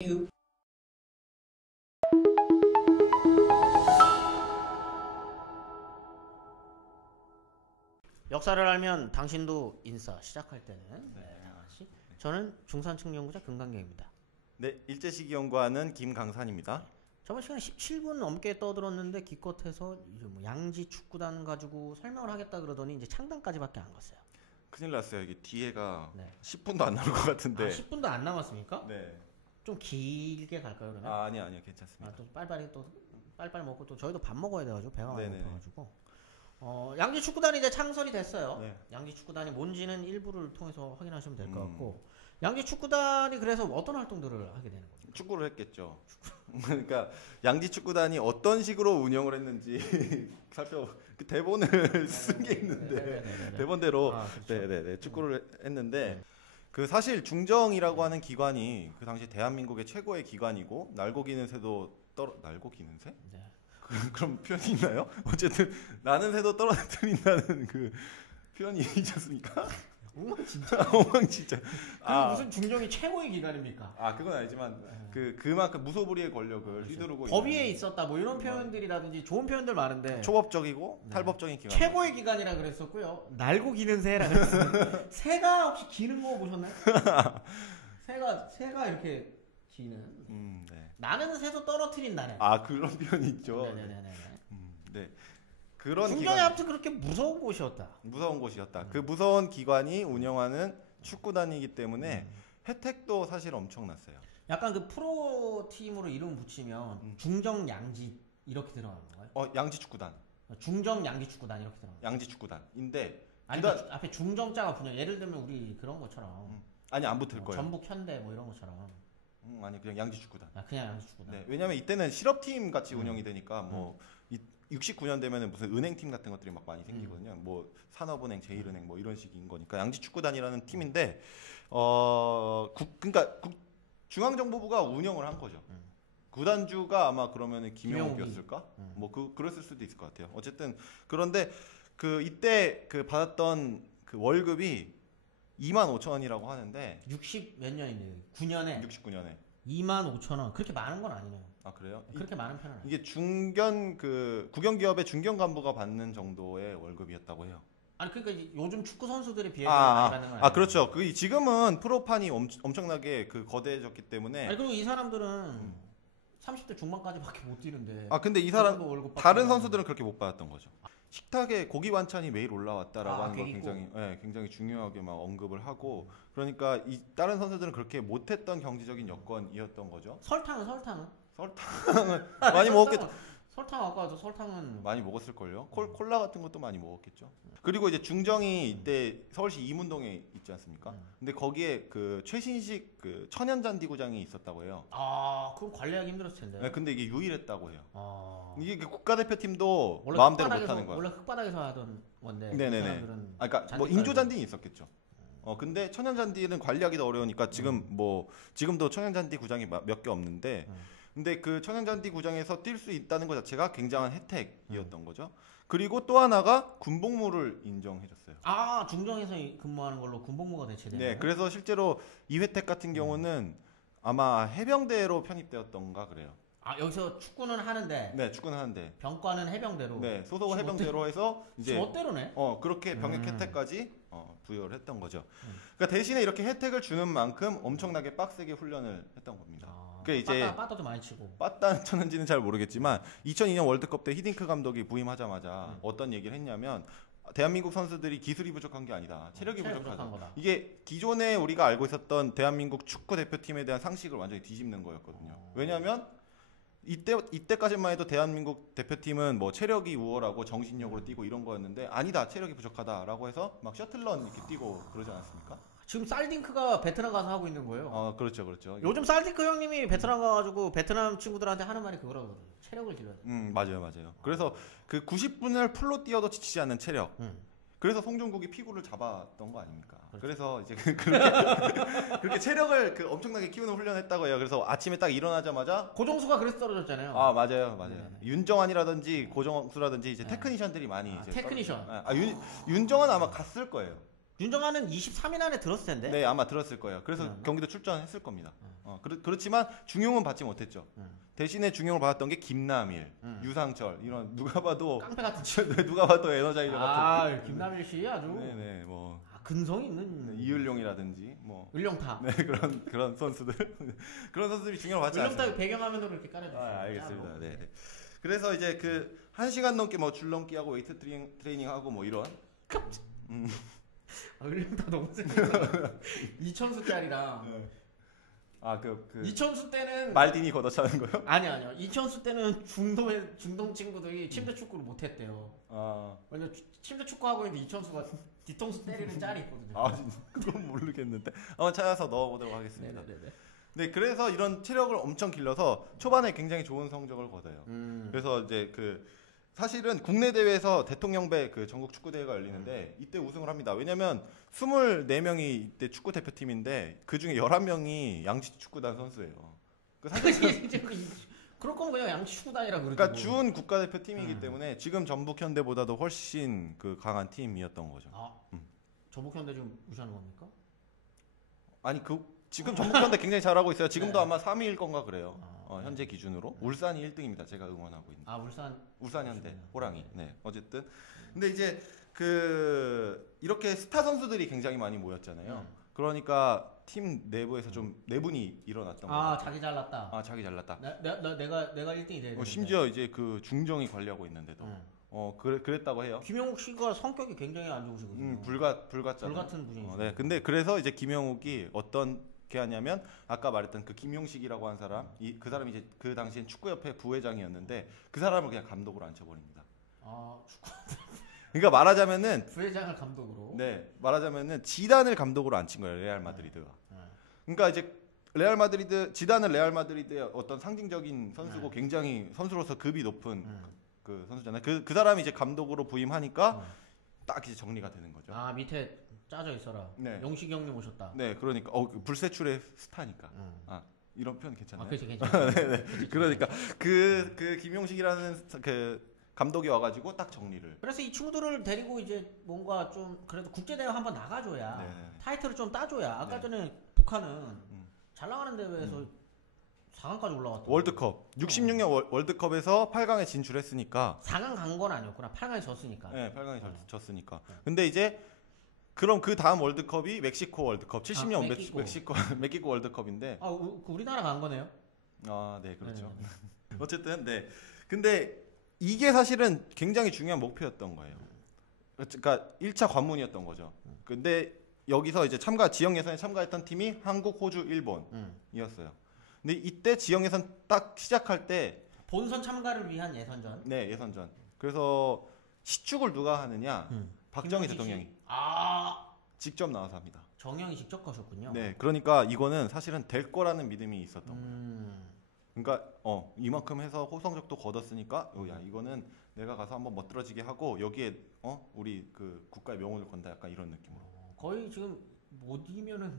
you. 역사를 알면 당신도 인싸. 시작할 때는 하나씩. 저는 중산층연구자 금강경입니다. 네, 일제시기 연구하는 김강산입니다. 저번 시간에 17분 넘게 떠들었는데 기껏해서 이제 뭐 양지 축구단 가지고 설명을 하겠다 그러더니 이제 창단까지밖에 안 갔어요. 큰일 났어요. 이게 뒤에가 네. 10분도 안 남은 것 같은데. 10분도 안 남았습니까? 네. 좀 길게 갈까요 그러면? 아니요, 괜찮습니다. 또 빨리빨리 또 빨리빨리 먹고 또 저희도 밥 먹어야 돼가지고 배가 많이 네네네. 고파가지고 양지 축구단이 이제 창설이 됐어요. 네. 양지 축구단이 뭔지는 일부를 통해서 확인하시면 될 것 음. 같고, 양지 축구단이 그래서 어떤 활동들을 하게 되는 겁니까? 축구를 했겠죠. 그러니까 양지 축구단이 어떤 식으로 운영을 했는지 그 대본을 쓴 게 있는데 네네네네. 대본대로 그렇죠. 축구를 했는데 그 사실 중정이라고 하는 기관이 그 당시 대한민국의 최고의 기관이고 날고 기는 새도 날고 기는 새? 네. 그런 표현이 있나요? 어쨌든 나는 새도 떨어뜨린다는 그 표현이 있지 않습니까? 엉망진짜. 엉망진짜. 그게 무슨 중정이 최고의 기관입니까? 그건 아니지만 그만큼 무소불위의 권력을 휘두르고 법 있는 위에 있었다 뭐 이런 표현들이라든지 좋은 표현들 많은데 초법적이고 네. 탈법적인 기관. 최고의 기관이라 그랬었고요. 날고 기는 새라 그랬어요. 새가 혹시 기는 거 보셨나요? 새가 이렇게 기는. 네. 나는 새도 떨어뜨린다네. 그런 표현이 있죠. 네네네네. 네. 그런 중정이 기관, 아무튼 그렇게 무서운 곳이었다. 무서운 곳이었다. 그 무서운 기관이 운영하는 축구단이기 때문에 혜택도 사실 엄청났어요. 약간 그 프로 팀으로 이름 붙이면 중정 양지 이렇게 들어가는 건가요? 양지 축구단, 중정 양지 축구단 이렇게 들어가는 건가요? 양지 축구단인데 아니 그 앞에 중정자가 붙냐? 예를 들면 우리 그런 것처럼 아니 안 붙을 거예요. 전북 현대 뭐 이런 것처럼. 아니 그냥 양지 축구단. 그냥 양지 축구단. 네, 왜냐면 이때는 실업팀 같이 운영이 되니까 뭐 69년 되면은 무슨 은행팀 같은 것들이 막 많이 생기거든요. 뭐 산업은행, 제일은행 뭐 이런 식인 거니까 양지 축구단이라는 팀인데 그러니까 중앙정보부가 운영을 한 거죠. 구단주가 아마 그러면은 김영욱이었을까? 뭐 그랬을 수도 있을 것 같아요. 어쨌든 그런데 그 이때 그 받았던 그 월급이 25,000원이라고 하는데 60 몇 년인데 9년에 69년에 25,000원. 그렇게 많은 건 아니네요. 그래요? 그렇게 많은 편은 아니에요. 이게 국영기업의 중견 간부가 받는 정도의 월급이었다고 해요. 아니 그러니까 요즘 축구 선수들에 비해서 많이 받는 건 아니에요. 그렇죠. 지금은 프로판이 엄청나게 그 거대해졌기 때문에. 아니 그리고 이 사람들은 30대 중반까지밖에 못 뛰는데. 근데 이 사람 다른 선수들은 그렇게 못 받았던 거죠. 식탁에 고기 반찬이 매일 올라왔다라고 하는 거 굉장히 중요하게 막 언급을 하고, 그러니까 이 다른 선수들은 그렇게 못했던 경제적인 여건이었던 거죠. 설탕은 많이 먹었겠죠. 설탕 아까 설탕은 많이 먹었을 걸요. 콜라 같은 것도 많이 먹었겠죠. 그리고 이제 중정이 이때 서울시 이문동에 있지 않습니까? 근데 거기에 그 최신식 그 천연잔디구장이 있었다고 해요. 그럼 관리하기 힘들었을 텐데. 네, 근데 이게 유일했다고 해요. 이게 그 국가대표팀도 원래 마음대로 못하는 거야. 원래 흙바닥에서 하던 건데. 네네네. 그러니까 뭐 인조잔디는 있었겠죠. 근데 천연잔디는 관리하기도 어려우니까 지금도 천연잔디 구장이 몇 개 없는데. 근데 그 천연잔디 구장에서 뛸 수 있다는 것 자체가 굉장한 혜택이었던 거죠. 그리고 또 하나가 군복무를 인정해줬어요. 중정에서 근무하는 걸로 군복무가 대체되는. 네, 그래서 실제로 이 혜택 같은 경우는 아마 해병대로 편입되었던가 그래요. 여기서 축구는 하는데. 네, 축구는 하는데. 병과는 해병대로. 네, 소속은 해병대로 해서 이제 멋대로네. 그렇게 병역 혜택까지 부여를 했던 거죠. 그러니까 대신에 이렇게 혜택을 주는 만큼 엄청나게 빡세게 훈련을 했던 겁니다. 이제 빠따도 많이 치고. 빠따 쳤는지는 잘 모르겠지만 2002년 월드컵 때 히딩크 감독이 부임하자마자 어떤 얘기를 했냐면 대한민국 선수들이 기술이 부족한 게 아니다. 체력이 부족하다. 거다. 이게 기존에 우리가 알고 있었던 대한민국 축구 대표팀에 대한 상식을 완전히 뒤집는 거였거든요. 왜냐하면 이때까지만 해도 대한민국 대표팀은 뭐 체력이 우월하고 정신력으로 뛰고 이런 거였는데 아니다. 체력이 부족하다라고 해서 막 셔틀런 이렇게 뛰고 그러지 않았습니까? 지금 살딩크가 베트남 가서 하고 있는 거예요. 그렇죠. 요즘 살딩크 형님이 베트남 가가지고 베트남 친구들한테 하는 말이 그거라거든요. 체력을 길러야 돼. 맞아요. 그래서 그 90분을 풀로 뛰어도 지치지 않는 체력. 그래서 송중국이 피구를 잡았던 거 아닙니까? 그렇죠. 그래서 이제 그렇게 체력을 엄청나게 키우는 훈련했다고 해요. 그래서 아침에 딱 일어나자마자 고정수가 그래서 떨어졌잖아요. 맞아요. 윤정환이라든지 고정수라든지 이제 테크니션들이 많이 이제 테크니션. 윤정환 아마 갔을 거예요. 윤정환은 23인 안에 들었을 텐데. 네, 아마 들었을 거예요. 그래서 그러나? 경기도 출전했을 겁니다. 그렇지만 중용은 받지 못했죠. 대신에 중용을 받았던 게 김남일, 유상철 이런 누가 봐도 깡패 같은 친구. 누가 봐도 에너자이저 같은. 아, 김남일 씨 아주 네네 뭐 근성 있는 이을용이라든지 뭐 을룡타. 네, 그런 선수들 그런 선수들이 중용을 받지 을룡타 않습니다. 배경화면으로 이렇게 깔아주세요. 알겠습니다. 네. 네. 그래서 이제 그 1시간 넘게 뭐 줄넘기하고 웨이트 트레이닝하고 뭐 이런 을룡타 너무 생각나. 이천수짜리랑. 이천수 때는 말디니 걷어차는 거요? 아니요. 이천수 때는 중동 친구들이 침대 축구를 못 했대요. 왜냐면 침대 축구 하고 있는데 이천수가 뒤통수 때리는 짤이 있거든요. 아, 진짜 그건 모르겠는데. 한번 찾아서 넣어보도록 하겠습니다. 네네네. 네, 그래서 이런 체력을 엄청 길러서 초반에 굉장히 좋은 성적을 거둬요. 그래서 이제 사실은 국내 대회에서 대통령배 그 전국 축구 대회가 열리는데 이때 우승을 합니다. 왜냐면 24명이 이때 축구 대표팀인데 그 중에 11명이 양치 축구단 선수예요. 그럴 거면 그냥 양치 축구단이라 그러지. 그러니까 준 국가대표팀이기 때문에 지금 전북 현대보다도 훨씬 그 강한 팀이었던 거죠. 전북 현대 좀 무시하는 겁니까? 아니 지금 전북 현대 굉장히 잘하고 있어요. 지금도 네. 아마 3위일 건가 그래요. 현재 기준으로 울산이 1등입니다. 제가 응원하고 있는. 울산 현대 호랑이. 네, 어쨌든 근데 이제 이렇게 스타 선수들이 굉장히 많이 모였잖아요. 그러니까 팀 내부에서 좀 내분이 일어났던 거예요. 자기 잘났다. 자기 잘났다. 내가 1등이 돼야 돼. 심지어 이제 그 중정이 관리하고 있는데도 그랬다고 해요. 김영욱 씨가 성격이 굉장히 안 좋으시거든요. 불같잖아요. 불같은 분이시죠. 네, 근데 그래서 이제 김영욱이 어떤 게 하냐면 아까 말했던 그 김용식이라고 한 사람, 그 사람이 이제 그 당시엔 축구협회 부회장이었는데 그 사람을 그냥 감독으로 앉혀버립니다. 축구 그러니까 말하자면은 부회장을 감독으로. 네, 말하자면은 지단을 감독으로 앉힌 거예요, 레알 마드리드가. 그러니까 이제 지단은 레알 마드리드의 어떤 상징적인 선수고 굉장히 선수로서 급이 높은 그 선수잖아요. 그 사람이 이제 감독으로 부임하니까 딱 이제 정리가 되는 거죠. 밑에 짜져 있어라. 네. 영식이 형님 오셨다. 네, 그러니까 불세출의 스타니까. 이런 표현 괜찮나요? 그렇지, 괜찮아요. 네. 그러니까 그 김용식이라는 그 감독이 와가지고 딱 정리를. 그래서 이 친구들을 데리고 이제 뭔가 좀 그래도 국제대회 한번 나가줘야 네네. 타이틀을 좀 따줘야. 아까 네. 전에 북한은 잘 나가는 대회에서 4강까지 올라왔다. 월드컵 66년 월드컵에서 8강에 진출했으니까 4강 간 건 아니었구나. 8강에 졌으니까. 네, 8강에 졌으니까. 근데 이제 그럼 그 다음 월드컵이 멕시코 월드컵 70년 멕시코 월드컵인데 우리나라 간 거네요. 네, 그렇죠. 어쨌든 네. 근데 이게 사실은 굉장히 중요한 목표였던 거예요. 그러니까 1차 관문이었던 거죠. 근데 여기서 이제 지역 예선에 참가했던 팀이 한국, 호주, 일본이었어요. 근데 이때 지역 예선 딱 시작할 때 본선 참가를 위한 예선전. 네, 예선전. 그래서 시축을 누가 하느냐? 박정희 대통령이 직접 나와서 합니다. 정영이 직접 가셨군요. 네, 그러니까 이거는 사실은 될 거라는 믿음이 있었던 거예요. 그러니까 이만큼 해서 호성적도 거뒀으니까 야 이거는 내가 가서 한번 멋들어지게 하고 여기에 우리 그 국가의 명운을 건다 약간 이런 느낌으로. 거의 지금 못 이기면은.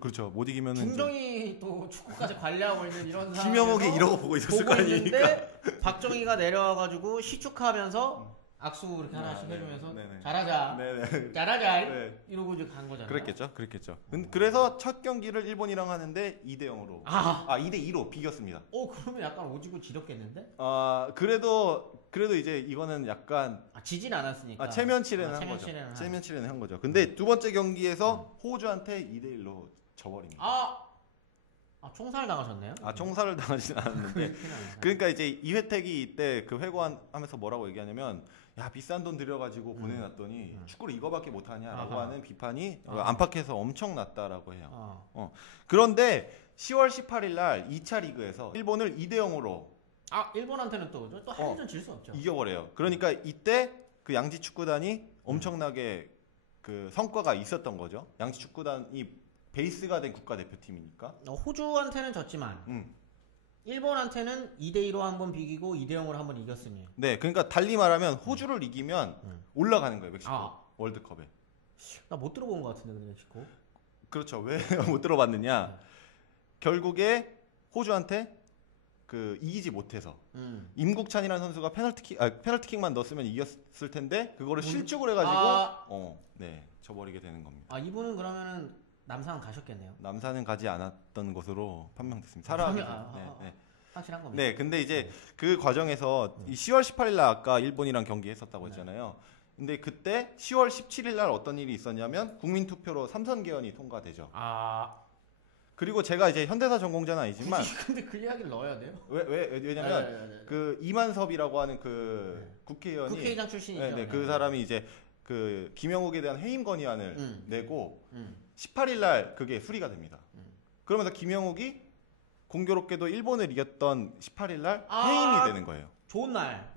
그렇죠. 못 이기면은 중정이 또 축구까지 관리하고 있는 이런 상황에서 김영욱이 이러고 보고 있었을 거 아니니까. 있는데 박정희가 내려와가지고 시축하면서 악수 이렇게 하나씩 해주면서 잘하자, 잘하자 이러고 이제 간 거잖아요. 그랬겠죠. 그래서 첫 경기를 일본이랑 하는데 2대0으로 2대2로 비겼습니다. 그러면 약간 오지고 지렸겠는데? 그래도 이제 이거는 약간 지진 않았으니까 체면치레는 한 거죠. 체면치레는 한 거죠. 근데 두 번째 경기에서 호주한테 2대1로 져버립니다. 총살 나가셨네요? 총살을 당하진 않았는데 그러니까 이제 이회택이 이때 그 회고하면서 뭐라고 얘기하냐면 야 비싼 돈 들여가지고 보내놨더니 축구를 이거밖에 못하냐라고 하는 비판이 안팎에서 엄청 났다라고 해요. 그런데 10월 18일 날 2차 리그에서 일본을 2대0으로 일본한테는 또 한일전 질 수 없죠. 이겨버려요. 그러니까 이때 그 양지 축구단이 엄청나게 그 성과가 있었던 거죠. 양지 축구단이 베이스가 된 국가대표팀이니까. 호주한테는 졌지만 일본한테는 2대2로 한번 비기고 2대0으로 한번 이겼으니. 네, 그러니까 달리 말하면 호주를 이기면 올라가는 거예요, 멕시코 월드컵에. 나 못 들어본 것 같은데 멕시코. 그렇죠. 왜 못 들어봤느냐? 결국에 호주한테 그 이기지 못해서 임국찬이라는 선수가 페널티킥만 넣었으면 이겼을 텐데 그거를 실축을 해가지고 져버리게 되는 겁니다. 아 이분은 그러면은 남산 가셨겠네요. 남산은 가지 않았던 것으로 판명됐습니다. 확실한 겁니다. 네, 근데 이제 그 과정에서 이 10월 18일 날 아까 일본이랑 경기했었다고 했잖아요. 근데 그때 10월 17일 날 어떤 일이 있었냐면 국민 투표로 삼선 개헌이 통과되죠. 그리고 제가 이제 현대사 전공자는 아니지만 근데 그 이야기를 넣어야 돼요? 왜냐면 그 이만섭이라고 하는 그 국회의원이 국회의장 출신이죠. 네, 그 사람이 이제 그 김영욱에 대한 해임 건의안을 내고 18일 날 그게 수리가 됩니다. 그러면서 김영욱이 공교롭게도 일본을 이겼던 18일 날 해임이 되는 거예요. 좋은 날.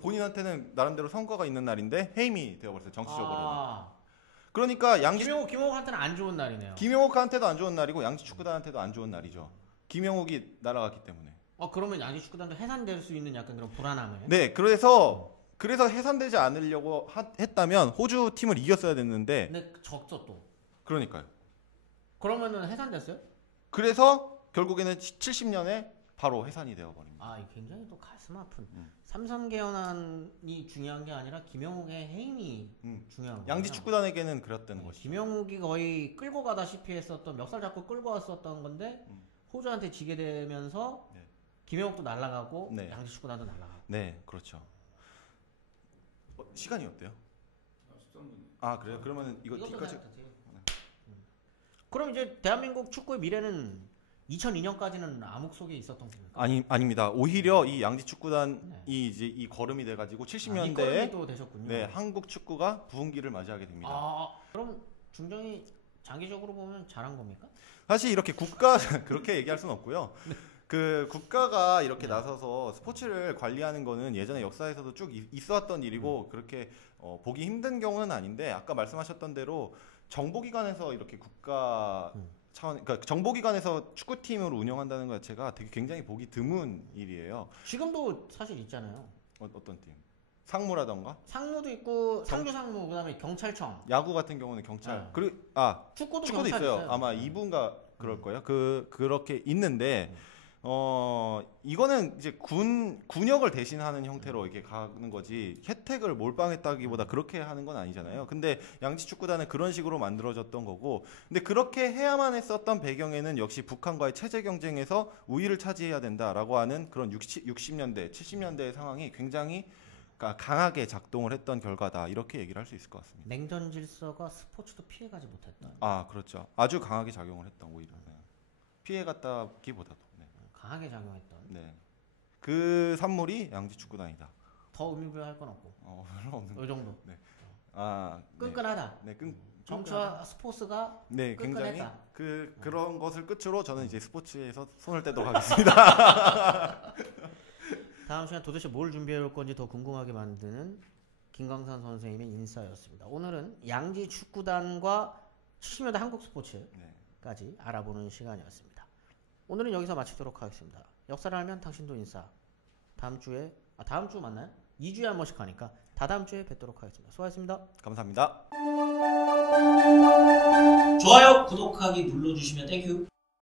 본인한테는 나름대로 성과가 있는 날인데 해임이 되어버렸어요. 정치적으로는. 그러니까 김영욱한테는 안 좋은 날이네요. 김영욱한테도 안 좋은 날이고 양지축구단한테도 안 좋은 날이죠. 김영욱이 날아갔기 때문에. 그러면 양지축구단도 해산될 수 있는 약간 그런 불안함을. 네, 그래서 해산되지 않으려고 했다면 호주 팀을 이겼어야 됐는데. 근데 적죠 또. 그러니까요. 그러면은 해산됐어요? 그래서 결국에는 70년에 바로 해산이 되어버립니다. 이게 굉장히 또 가슴 아픈. 삼선 개헌안이 중요한 게 아니라 김영욱의 해임이 중요한 거예요. 양지축구단에게는 그랬다는 것이죠. 김영욱이 거의 끌고 가다시피 했었던 멱살 잡고 끌고 왔었던 건데 호주한테 지게 되면서 김영욱도 날아가고 양지축구단도 날아가고. 네, 그렇죠. 시간이 어때요? 13분. 그래요? 그러면은 이거 뒤까지. 그럼 이제 대한민국 축구의 미래는 2002년까지는 암흑 속에 있었던 겁니까? 아닙니다. 오히려 이 양지축구단이 이제 이 걸음이 돼가지고 70년대에 또 되셨군요. 네, 한국 축구가 부흥기를 맞이하게 됩니다. 그럼 중정이 장기적으로 보면 잘한 겁니까? 사실 이렇게 국가 그렇게 얘기할 수는 없고요. 그 국가가 이렇게 나서서 스포츠를 관리하는 거는 예전에 역사에서도 쭉 있어왔던 일이고 그렇게 보기 힘든 경우는 아닌데 아까 말씀하셨던 대로 정보기관에서 이렇게 국가 차원, 그러니까 정보기관에서 축구팀을 운영한다는 것 자체가 되게 굉장히 보기 드문 일이에요. 지금도 사실 있잖아요. 어떤 팀? 상무라던가? 상무도 있고 상무 그다음에 경찰청. 야구 같은 경우는 경찰. 그리고 축구도 있어요. 아마 2부인가 그럴 거예요. 그렇게 있는데 이거는 이제 군역을 대신하는 형태로 이렇게 가는 거지 혜택을 몰빵했다기보다 그렇게 하는 건 아니잖아요. 근데 양지축구단은 그런 식으로 만들어졌던 거고, 근데 그렇게 해야만 했었던 배경에는 역시 북한과의 체제 경쟁에서 우위를 차지해야 된다라고 하는 그런 60년대, 70년대의 상황이 굉장히 강하게 작동을 했던 결과다, 이렇게 얘기를 할 수 있을 것 같습니다. 냉전 질서가 스포츠도 피해가지 못했다. 그렇죠. 아주 강하게 작용을 했던, 오히려 피해갔다기보다도. 강하게 작용했던. 네. 그 산물이 양지축구단이다. 더 의미부여할 건 없고. 별로 없는. 이 정도. 네. 끈끈하다. 네, 정치와 스포츠가 굉장히 끈끈했다. 그런 것을 끝으로 저는 이제 스포츠에서 손을 떼도록 하겠습니다. 다음 시간 도대체 뭘 준비해 올 건지 더 궁금하게 만드는 김광산 선생님의 인사였습니다. 오늘은 양지축구단과 70년대 한국 스포츠까지 알아보는 시간이었습니다. 오늘은 여기서 마치도록 하겠습니다. 역사를 알면 당신도 인싸. 다음 주 맞나요? 2주에 한 번씩 하니까 다다음 주에 뵙도록 하겠습니다. 수고하셨습니다. 감사합니다. 좋아요, 구독하기 눌러주시면 땡큐.